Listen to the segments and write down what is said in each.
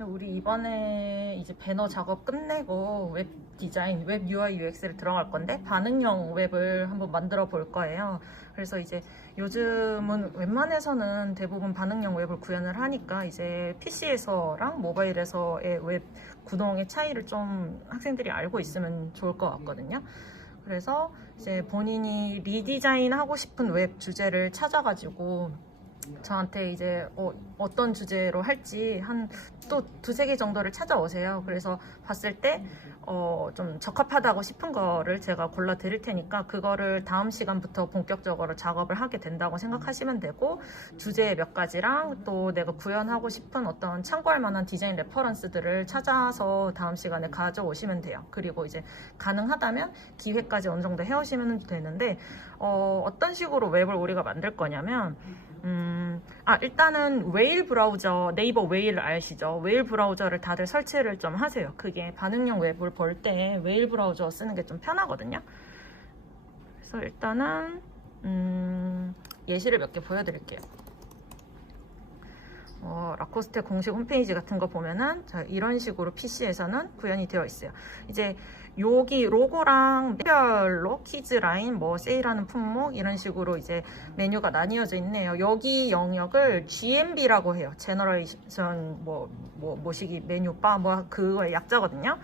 우리 이번에 이제 배너 작업 끝내고 웹 디자인, 웹 UI UX를 들어갈 건데 반응형 웹을 한번 만들어 볼 거예요. 그래서 이제 요즘은 웬만해서는 대부분 반응형 웹을 구현을 하니까 이제 PC에서랑 모바일에서의 웹 구동의 차이를 좀 학생들이 알고 있으면 좋을 것 같거든요. 그래서 이제 본인이 리디자인 하고 싶은 웹 주제를 찾아가지고 저한테 이제 어, 떤 주제로 할지 한 또 두세 개 정도를 찾아오세요. 그래서 봤을 때 어, 좀 적합하다고 싶은 거를 제가 골라 드릴 테니까 그거를 다음 시간부터 본격적으로 작업을 하게 된다고 생각하시면 되고 주제 몇 가지랑 또 내가 구현하고 싶은 어떤 참고할 만한 디자인 레퍼런스들을 찾아서 다음 시간에 가져오시면 돼요. 그리고 이제 가능하다면 기획까지 어느 정도 해오시면 되는데 어, 어떤 식으로 웹을 우리가 만들 거냐면 음, 아, 일단은 웨일 브라우저, 네이버 웨일 아시죠? 웨일 브라우저를 다들 설치를 좀 하세요. 그게 반응형 웹을 볼 때 웨일 브라우저 쓰는 게 좀 편하거든요. 그래서 일단은, 음, 예시를 몇 개 보여드릴게요. 어, 라코스테 공식 홈페이지 같은 거 보면은 자, 이런 식으로 PC에서는 구현이 되어 있어요. 이제 여기 로고랑 별로 키즈 라인, 뭐 세일하는 품목 이런 식으로 이제 메뉴가 나뉘어져 있네요. 여기 영역을 GMB라고 해요. 제너레이션 뭐, 뭐 모시기 메뉴 바뭐 그거의 약자거든요.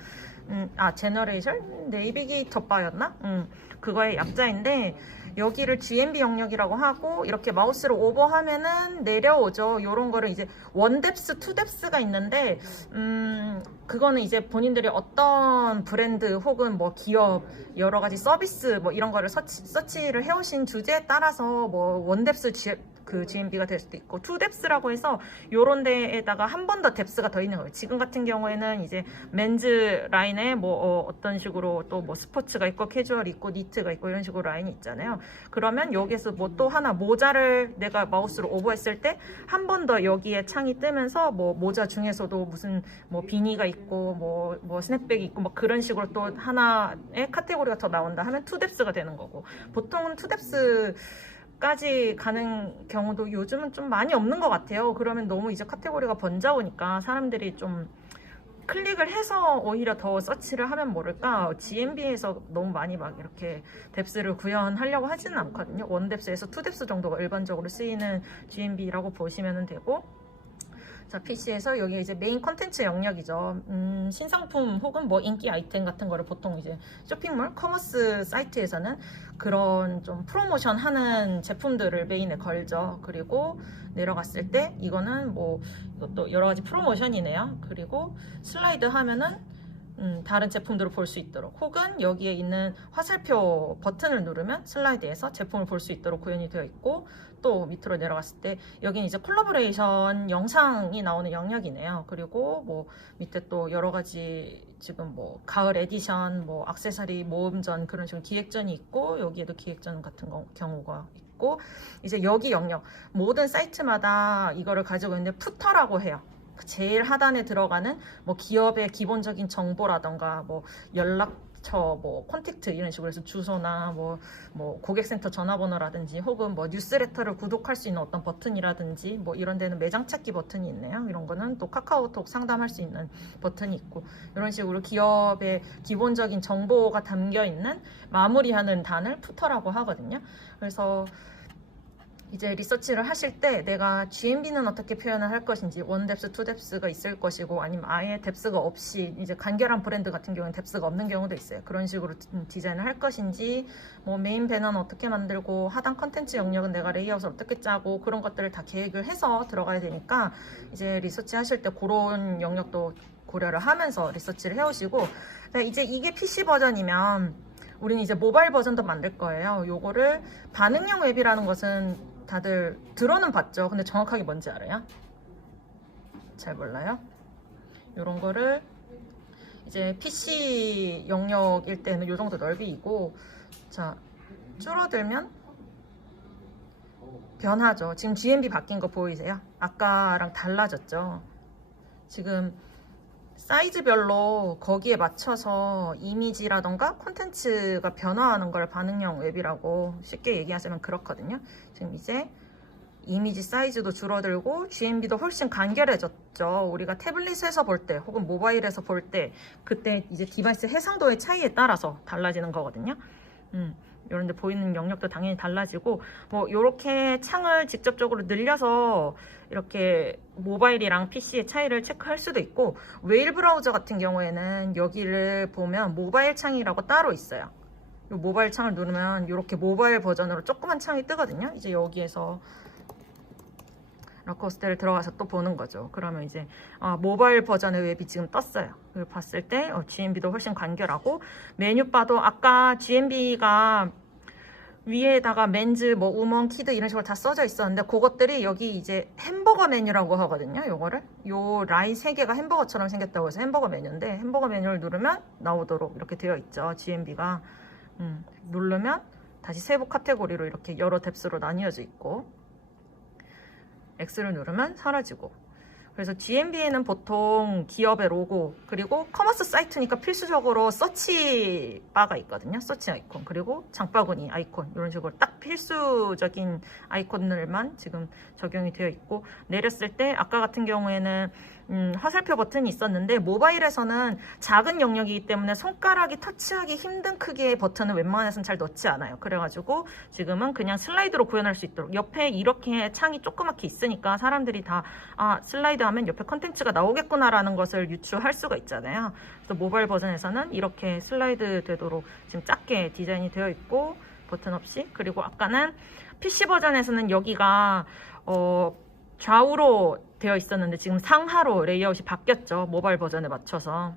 음, 아 제너레이션 네이비게이터 바였나? 음, 그거의 약자인데 여기를 GMB 영역이라고 하고 이렇게 마우스를 오버하면은 내려오죠. 요런 거를 이제 원뎁스, 투뎁스가 있는데 음 그거는 이제 본인들이 어떤 브랜드 혹은 뭐 기업 여러 가지 서비스 뭐 이런 거를 서치, 서치를 해오신 주제에 따라서 뭐 원뎁스 그 GMB가 될 수도 있고 투뎁스라고 해서 요런 데에다가 한 번 더 뎁스가 더 있는 거예요. 지금 같은 경우에는 이제 맨즈 라인에 뭐 어, 떤 식으로 또 뭐 스포츠가 있고 캐주얼이 있고 니트가 있고 이런 식으로 라인이 있잖아요. 그러면 여기서 뭐 또 하나 모자를 내가 마우스로 오버했을 때 한 번 더 여기에 창이 뜨면서 뭐 모자 중에서도 무슨 뭐 비니가 있고 뭐, 뭐 스냅백이 있고 뭐 그런 식으로 또 하나의 카테고리가 더 나온다 하면 투뎁스가 되는 거고 보통은 투뎁스 까지 가는 경우도 요즘은 좀 많이 없는 것 같아요. 그러면 너무 이제 카테고리가 번져오니까 사람들이 좀 클릭을 해서 오히려 더 서치를 하면 모를까 GMB에서 너무 많이 막 이렇게 뎁스를 구현하려고 하지는 않거든요. 원 뎁스에서 투 뎁스 정도가 일반적으로 쓰이는 GMB라고 보시면 되고 자, PC에서 여기 이제 메인 컨텐츠 영역이죠. 음, 신상품 혹은 뭐 인기 아이템 같은 거를 보통 이제 쇼핑몰, 커머스 사이트에서는 그런 좀 프로모션 하는 제품들을 메인에 걸죠. 그리고 내려갔을 때 이거는 뭐 이것도 여러 가지 프로모션이네요. 그리고 슬라이드 하면은 음, 다른 제품들을 볼 수 있도록 혹은 여기에 있는 화살표 버튼을 누르면 슬라이드에서 제품을 볼 수 있도록 구현이 되어 있고 또 밑으로 내려갔을 때 여기는 이제 콜라보레이션 영상이 나오는 영역이네요. 그리고 뭐 밑에 또 여러 가지 지금 뭐 가을 에디션, 뭐 액세서리 모음전 그런 식으로 기획전이 있고 여기에도 기획전 같은 거- 경우가 있고 이제 여기 영역 모든 사이트마다 이거를 가지고 있는데 푸터라고 해요. 그 제일 하단에 들어가는 뭐 기업의 기본적인 정보라던가 뭐 연락처 뭐 콘택트 이런 식으로 해서 주소나 뭐 뭐 고객센터 전화번호라든지 혹은 뭐 뉴스레터를 구독할 수 있는 어떤 버튼이라든지 뭐 이런 데는 매장 찾기 버튼이 있네요. 이런 거는 또 카카오톡 상담할 수 있는 버튼이 있고 이런 식으로 기업의 기본적인 정보가 담겨 있는 마무리하는 단을 푸터라고 하거든요. 그래서 이제 리서치를 하실 때 내가 GMB는 어떻게 표현을 할 것인지 원뎁스, 투뎁스가 있을 것이고 아니면 아예 뎁스가 없이 이제 간결한 브랜드 같은 경우는 뎁스가 없는 경우도 있어요. 그런 식으로 디- 디자인을 할 것인지 뭐 메인 배너는 어떻게 만들고 하단 컨텐츠 영역은 내가 레이아웃을 어떻게 짜고 그런 것들을 다 계획을 해서 들어가야 되니까 이제 리서치 하실 때 그런 영역도 고려를 하면서 리서치를 해오시고 네, 이제 이게 PC 버전이면 우리는 이제 모바일 버전도 만들 거예요. 요거를 반응형 웹이라는 것은 다들 들어는 봤죠. 근데 정확하게 뭔지 알아요? 잘 몰라요? 요런 거를 이제 PC 영역일 때는 요 정도 넓이이고 자 줄어들면 변하죠. 지금 GMB 바뀐 거 보이세요? 아까랑 달라졌죠. 지금 사이즈별로 거기에 맞춰서 이미지라던가 콘텐츠가 변화하는 걸 반응형 웹이라고 쉽게 얘기하자면 그렇거든요. 지금 이제 이미지 사이즈도 줄어들고 GMB도 훨씬 간결해졌죠. 우리가 태블릿에서 볼 때 혹은 모바일에서 볼 때 그때 이제 디바이스 해상도의 차이에 따라서 달라지는 거거든요. 음, 이런 데 보이는 영역도 당연히 달라지고 뭐 이렇게 창을 직접적으로 늘려서 이렇게 모바일이랑 PC의 차이를 체크할 수도 있고 웨일 브라우저 같은 경우에는 여기를 보면 모바일 창이라고 따로 있어요. 이 모바일 창을 누르면 이렇게 모바일 버전으로 조그만 창이 뜨거든요. 이제 여기에서 라코스테를 들어가서 또 보는 거죠. 그러면 이제 아, 모바일 버전의 웹이 지금 떴어요. 이걸 봤을 때 어, GMB도 훨씬 간결하고 메뉴바도 아까 GMB가 위에다가 맨즈, 뭐 우먼, 키드 이런 식으로 다 써져 있었는데 그것들이 여기 이제 햄버거 메뉴라고 하거든요. 요거를 요 라인 세 개가 햄버거처럼 생겼다고 해서 햄버거 메뉴인데 햄버거 메뉴를 누르면 나오도록 이렇게 되어 있죠. GMB가 음, 누르면 다시 세부 카테고리로 이렇게 여러 뎁스로 나뉘어져 있고 X를 누르면 사라지고 그래서 GMB에는 보통 기업의 로고 그리고 커머스 사이트니까 필수적으로 서치 바가 있거든요. 서치 아이콘 그리고 장바구니 아이콘 이런 식으로 딱 필수적인 아이콘들만 지금 적용이 되어 있고 내렸을 때 아까 같은 경우에는 음, 화살표 버튼이 있었는데 모바일에서는 작은 영역이기 때문에 손가락이 터치하기 힘든 크기의 버튼을 웬만해서는 잘 넣지 않아요. 그래가지고 지금은 그냥 슬라이드로 구현할 수 있도록 옆에 이렇게 창이 조그맣게 있으니까 사람들이 다 아, 슬라이드 하면 옆에 컨텐츠가 나오겠구나라는 것을 유추할 수가 있잖아요. 그래서 모바일 버전에서는 이렇게 슬라이드 되도록 지금 작게 디자인이 되어 있고 버튼 없이 그리고 아까는 PC 버전에서는 여기가 어, 좌우로 되어 있었는데 지금 상하로 레이아웃이 바뀌었죠. 모바일 버전에 맞춰서.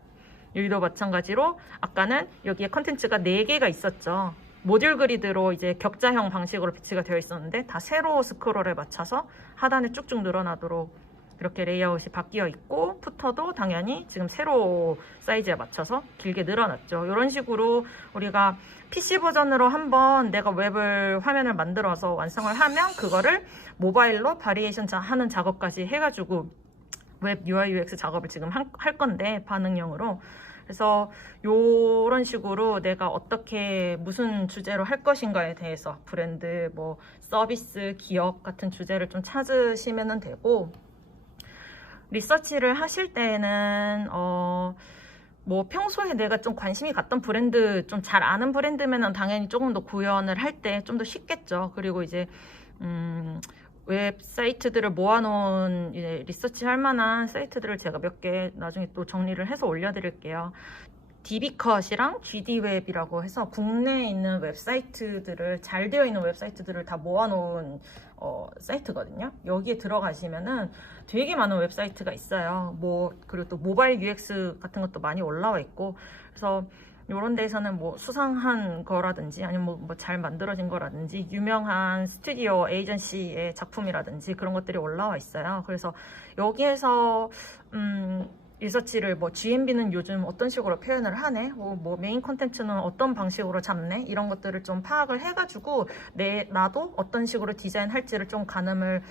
여기도 마찬가지로 아까는 여기에 컨텐츠가 4개가 있었죠. 모듈 그리드로 이제 격자형 방식으로 배치가 되어 있었는데 다 세로 스크롤에 맞춰서 하단에 쭉쭉 늘어나도록 이렇게 레이아웃이 바뀌어 있고 푸터도 당연히 지금 세로 사이즈에 맞춰서 길게 늘어났죠. 이런 식으로 우리가 PC 버전으로 한번 내가 웹을 화면을 만들어서 완성을 하면 그거를 모바일로 바리에이션 자- 하는 작업까지 해가지고 웹 UI UX 작업을 지금 한- 할 건데 반응형으로 그래서 요런 식으로 내가 어떻게 무슨 주제로 할 것인가에 대해서 브랜드 뭐 서비스 기업 같은 주제를 좀 찾으시면 되고 리서치를 하실 때에는 어, 뭐 평소에 내가 좀 관심이 갔던 브랜드 좀 잘 아는 브랜드면은 당연히 조금 더 구현을 할 때 좀 더 쉽겠죠. 그리고 이제 음, 웹사이트들을 모아놓은 리서치 할 만한 사이트들을 제가 몇 개 나중에 또 정리를 해서 올려드릴게요. DB컷이랑 GD웹이라고 해서 국내에 있는 웹사이트들을 잘 되어 있는 웹사이트들을 다 모아놓은 어, 사이트거든요. 여기에 들어가시면은 되게 많은 웹사이트가 있어요. 뭐 그리고 또 모바일 UX 같은 것도 많이 올라와 있고 그래서 이런 데에서는 뭐 수상한 거라든지 아니면 뭐잘 만들어진 거라든지 유명한 스튜디오 에이전시의 작품이라든지 그런 것들이 올라와 있어요. 그래서 여기에서 음 리서치를 뭐 GMB는 요즘 어떤 식으로 표현을 하네, 뭐, 뭐 메인 컨텐츠는 어떤 방식으로 잡네? 이런 것들을 좀 파악을 해가지고 내 나도 어떤 식으로 디자인할지를 좀 가늠을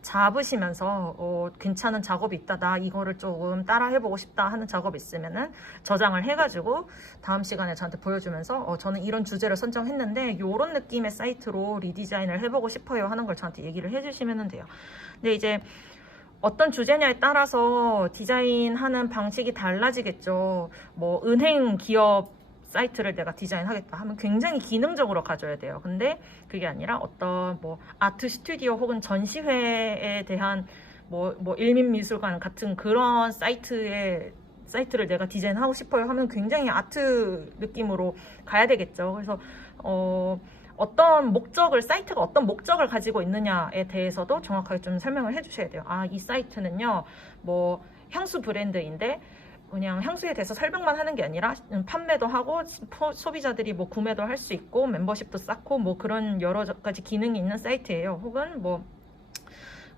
잡으시면서 어, 괜찮은 작업이 있다. 나 이거를 조금 따라 해보고 싶다 하는 작업이 있으면은 저장을 해가지고 다음 시간에 저한테 보여주면서 어, 저는 이런 주제를 선정했는데 이런 느낌의 사이트로 리디자인을 해보고 싶어요 하는 걸 저한테 얘기를 해주시면 돼요. 근데 이제 어떤 주제냐에 따라서 디자인하는 방식이 달라지겠죠. 뭐 은행 기업 사이트를 내가 디자인하겠다 하면 굉장히 기능적으로 가져야 돼요. 근데 그게 아니라 어떤 뭐 아트 스튜디오 혹은 전시회에 대한 뭐, 뭐 일민 미술관 같은 그런 사이트에 사이트를 내가 디자인하고 싶어요 하면 굉장히 아트 느낌으로 가야 되겠죠. 그래서 어 어떤 목적을 사이트가 어떤 목적을 가지고 있느냐에 대해서도 정확하게 좀 설명을 해주셔야 돼요. 아 이 사이트는요 뭐 향수 브랜드인데 그냥 향수에 대해서 설명만 하는 게 아니라 음, 판매도 하고 포- 소비자들이 뭐 구매도 할 수 있고 멤버십도 쌓고 뭐 그런 여러 가지 기능이 있는 사이트예요. 혹은 뭐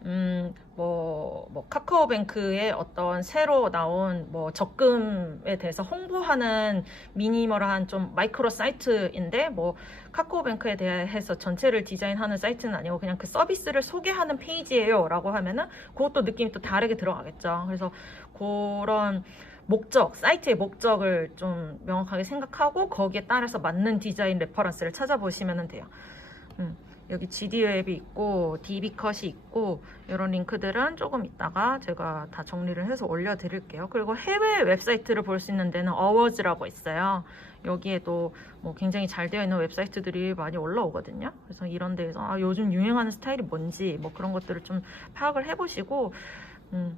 음, 뭐, 뭐, 카카오뱅크의 어떤 새로 나온 뭐 적금에 대해서 홍보하는 미니멀한 좀 마이크로 사이트인데 뭐 카카오뱅크에 대해서 전체를 디자인하는 사이트는 아니고 그냥 그 서비스를 소개하는 페이지예요 라고 하면은 그것도 느낌이 또 다르게 들어가겠죠. 그래서 그런 목적, 사이트의 목적을 좀 명확하게 생각하고 거기에 따라서 맞는 디자인 레퍼런스를 찾아보시면 돼요. 음. 여기 GD 웹이 있고 DB 컷이 있고 이런 링크들은 조금 이따가 제가 다 정리를 해서 올려드릴게요. 그리고 해외 웹사이트를 볼 수 있는 데는 어워즈라고 있어요. 여기에도 뭐 굉장히 잘 되어 있는 웹사이트들이 많이 올라오거든요. 그래서 이런 데에서 아, 요즘 유행하는 스타일이 뭔지 뭐 그런 것들을 좀 파악을 해보시고 음,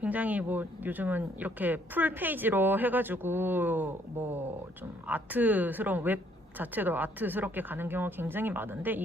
굉장히 뭐 요즘은 이렇게 풀 페이지로 해가지고 뭐 좀 아트스러운 웹 자체도 아트스럽게 가는 경우가 굉장히 많은데